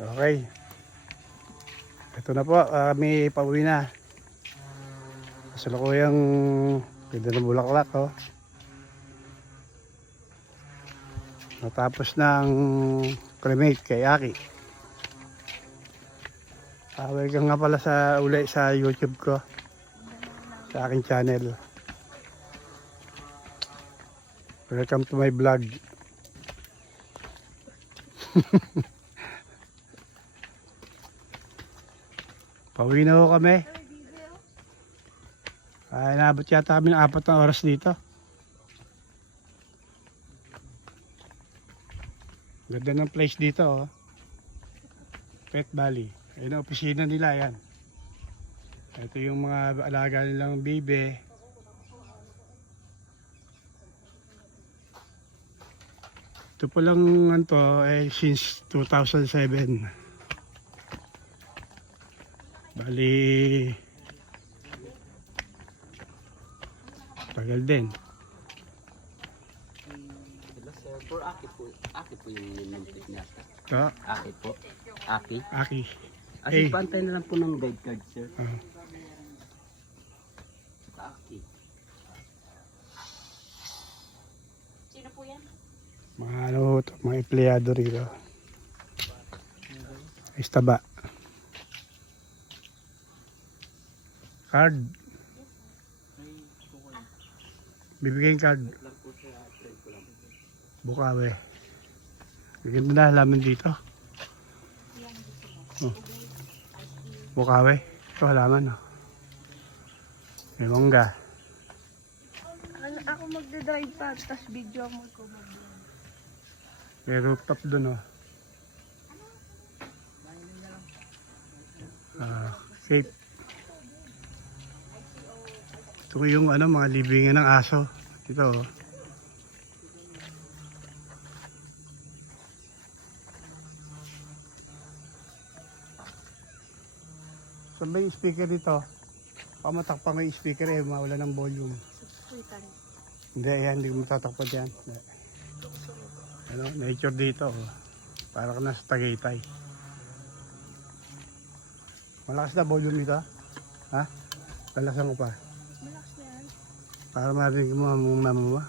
Okay. Ito na po, kami pauwi na. Kasalukuyang ganda ng bulaklak, oh. Natapos na ang cremate kay Aki. Welcome nga pala sa uli sa YouTube ko. Sa aking channel. Welcome to my vlog. Pauwi na ho kami. Nabot yata kami ng 4 na oras dito. Ganda ng place dito, oh. Pet Valley. Ayun ang opisina nila, yan. Ito yung mga alaga nilang bibe. Ito po lang since 2007. Bali, tagal din. For Aki po yung name-plate niya. Ito, Aki po. Aki. Aki. Asi pantay na lang po ng guide card, sir. Saka Aki. Sino po yan? Mga ano ito, mga empleyado rito. Istaba. Card. Bibigyan card. Bukawi. Ganda na halaman dito. Oh. Bukawi. Ito halaman, oh. May mangga. Ako magdadrive pa, tapos video mo ko mag-vlog. May rooftop dun, oh. Safe. Ito yung mga libingan ng aso. Dito, oh. Saan ba yung speaker dito? Baka matakpan ko yung speaker mawala ng volume. Hindi, yan, hindi ko matatakpan yan. Nature dito, oh. Para ka nasa Tagaytay. Malakas na volume dito? Ha? Lalasan ko pa. Malakas na yan. Para marinig mo ang mama mo.